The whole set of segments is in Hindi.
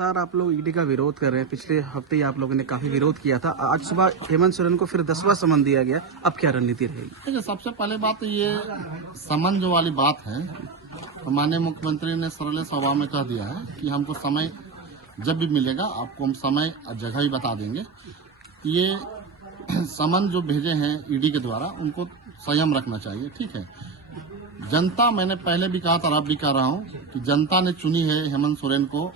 लगातार आप लोग ईडी का विरोध कर रहे हैं। पिछले हफ्ते ही आप लोगों ने काफी विरोध किया था। आज सुबह हेमंत सोरेन को फिर 10वां समन दिया गया। अब क्या रणनीति रहेगी? देखिए, सबसे पहले बात तो ये समन जो वाली बात है, तो माननीय मुख्यमंत्री ने सरल स्वभाव में कह दिया है कि हमको समय जब भी मिलेगा आपको हम समय और जगह ही बता देंगे। ये समन जो भेजे हैं ईडी के द्वारा, उनको संयम रखना चाहिए। ठीक है, जनता, मैंने पहले भी कहा था और अब भी कह रहा हूँ कि जनता ने चुनी है हेमंत सोरेन को,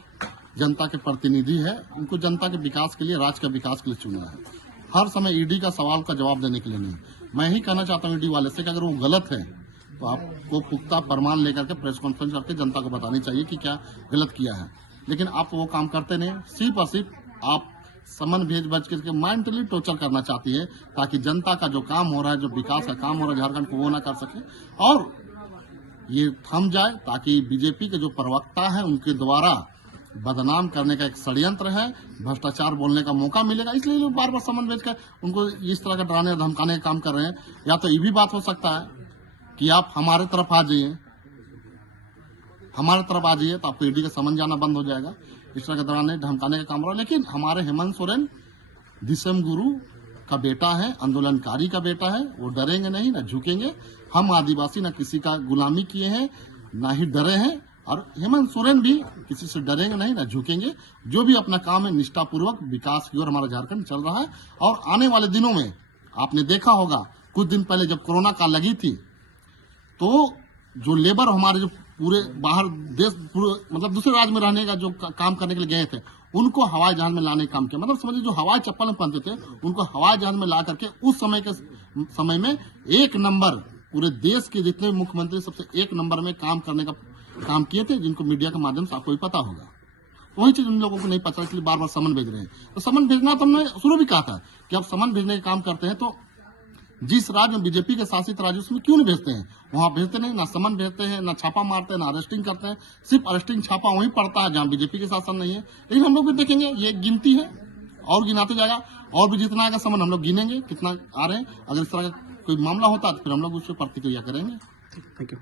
जनता के प्रतिनिधि है, उनको जनता के विकास के लिए, राज्य के विकास के लिए चुना है। हर समय ईडी का सवाल का जवाब देने के लिए नहीं। मैं ही कहना चाहता हूँ ईडी वाले से कि अगर वो गलत है तो आपको पुख्ता प्रमाण लेकर के प्रेस कॉन्फ्रेंस करके जनता को बतानी चाहिए कि क्या गलत किया है, लेकिन आप वो काम करते नहीं। सिर्फ और सिर्फ आप समन भेज बज के मेंटली टॉर्चर करना चाहती है ताकि जनता का जो काम हो रहा है, जो विकास का काम हो रहा है झारखंड को, वो ना कर सके और ये थम जाए, ताकि बीजेपी के जो प्रवक्ता है उनके द्वारा बदनाम करने का एक षड्यंत्र है, भ्रष्टाचार बोलने का मौका मिलेगा, इसलिए लोग बार बार समन भेज कर उनको इस तरह का डराने धमकाने का काम कर रहे हैं। या तो ये भी बात हो सकता है कि आप हमारे तरफ आ जाइए, तो आपको ईडी का समन जाना बंद हो जाएगा। इस तरह का डराने धमकाने का काम हो रहा है। लेकिन हमारे हेमंत सोरेन दिसम गुरु का बेटा है, आंदोलनकारी का बेटा है, वो डरेंगे नहीं, ना झुकेंगे। हम आदिवासी ना किसी का गुलामी किए हैं, ना ही डरे हैं, और हेमंत सोरेन भी किसी से डरेंगे नहीं, ना झुकेंगे। जो भी अपना काम है निष्ठापूर्वक विकास की ओर हमारा झारखंड चल रहा है। और आने वाले दिनों में आपने देखा होगा, कुछ दिन पहले जब कोरोना काल लगी थी, तो जो लेबर हमारे जो पूरे बाहर देश, पूरे मतलब दूसरे राज्य में रहने का जो काम करने के लिए गए थे, उनको हवाई जहाज में लाने का काम किया। मतलब समझिए, जो हवाई चप्पल में पहनते थे उनको हवाई जहाज में ला करके उस समय में एक नंबर, पूरे देश के जितने मुख्यमंत्री सबसे एक नंबर में काम करने का काम किए थे, जिनको मीडिया के माध्यम से आपको भी पता होगा। वही चीज उन लोगों को नहीं पता, इसलिए बार बार समन भेज रहे हैं। तो समन भेजना तो हमने शुरू भी कहा था कि आप समन भेजने का काम करते हैं तो जिस राज्य में बीजेपी के शासित राज्य, उसमें क्यों नहीं भेजते हैं? वहां भेजते नहीं, ना समन भेजते हैं, ना छापा मारते हैं, ना अरेस्टिंग करते हैं। सिर्फ अरेस्टिंग छापा वहीं पड़ता है जहां बीजेपी के शासन नहीं है। लेकिन हम लोग भी देखेंगे, ये गिनती है और गिनाते जाएगा, और भी जितना आएगा समन हम लोग गिनेंगे कितना आ रहे हैं। अगर इस तरह का कोई मामला होता है तो फिर हम लोग उस पर प्रतिक्रिया करेंगे। Thank you.